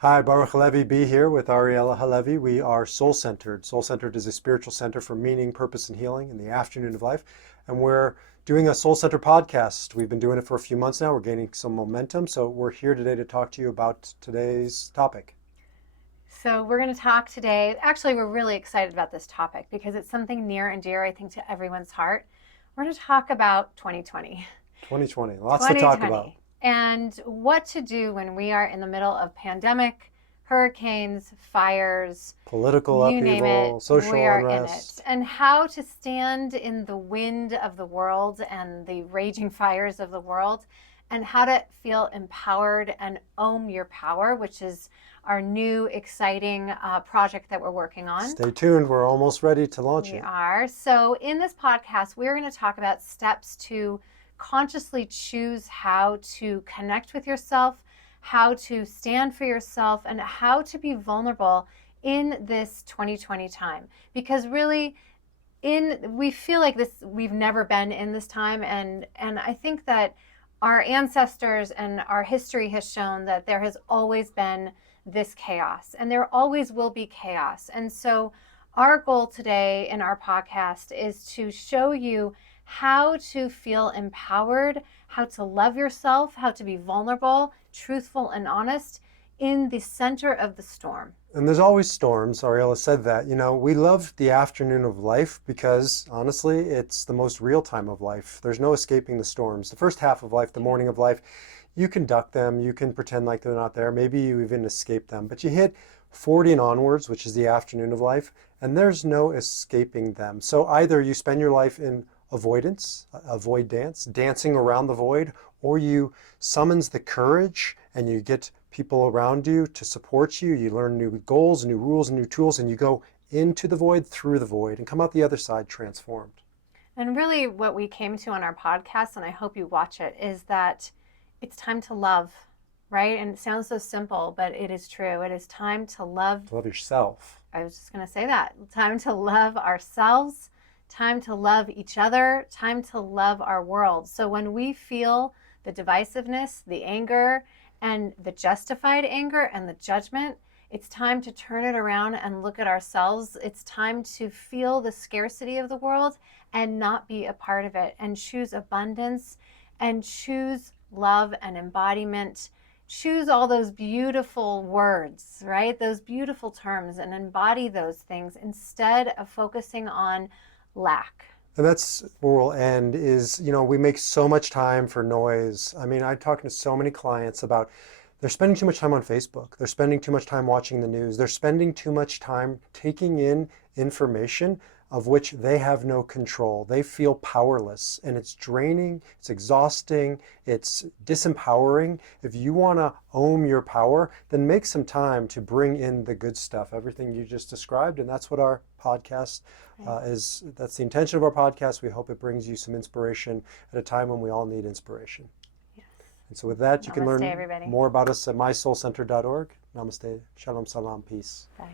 Hi, Baruch Halevi B here with Ariela Halevi. We are soul-centered. Soul-centered is a spiritual center for meaning, purpose, and healing in the afternoon of life. And we're doing a soul-centered podcast. We've been doing it for a few months now. We're gaining some momentum. So we're here today to talk to you about today's topic. So we're going to talk today. Actually, we're really excited about this topic because it's something near and dear, I think, to everyone's heart. We're going to talk about 2020. 2020, lots to talk about. 2020 and what to do when we are in the middle of pandemic, hurricanes, fires, Political you name upheaval, it, we social are in it. unrest. And how to stand in the wind of the world and the raging fires of the world, and how to feel empowered and own your power, which is our new exciting project that we're working on. Stay tuned. We're almost ready to launch We it. are. So in this podcast, we're going to talk about steps to consciously choose how to connect with yourself, how to stand for yourself, and how to be vulnerable in this 2020 time. Because really, we feel like we've never been in this time, and I think that our ancestors and our history has shown that there has always been this chaos, and there always will be chaos. And so our goal today in our podcast is to show you how to feel empowered, how to love yourself, how to be vulnerable, truthful, and honest in the center of the storm. And there's always storms. Ariela said that. We love the afternoon of life because, honestly, it's the most real time of life. There's no escaping the storms. The first half of life, the morning of life, you can duck them. You can pretend like they're not there. Maybe you even escape them. But you hit 40 and onwards, which is the afternoon of life, and there's no escaping them. So either you spend your life in avoidance, avoid dance, dancing around the void, or you summons the courage and you get people around you to support you. You learn new goals, new rules, new tools, and you go into the void, through the void, and come out the other side transformed. And really, what we came to on our podcast, and I hope you watch it, is that it's time to love, right? And it sounds so simple, but it is true. It is time to love. Love yourself. I was just going to say that. Time to love ourselves, time to love each other, time to love our world. So when we feel the divisiveness, the anger, and the justified anger and the judgment, it's time to turn it around and look at ourselves. It's time to feel the scarcity of the world and not be a part of it, and choose abundance and choose love and embodiment. Choose all those beautiful words, right? Those beautiful terms, and embody those things instead of focusing on lack. And that's where we'll end is, we make so much time for noise. I mean, I'm talking to so many clients about they're spending too much time on Facebook. They're spending too much time watching the news. They're spending too much time taking in information of which they have no control. They feel powerless, and it's draining, it's exhausting, it's disempowering. If you want to own your power, then make some time to bring in the good stuff, everything you just described. And that's what our podcast is. That's the intention of our podcast. We hope it brings you some inspiration at a time when we all need inspiration. Yes. And so with that, you can Namaste, learn everybody. more about us at mysoulcenter.org. Namaste. Shalom, salam, peace. Bye.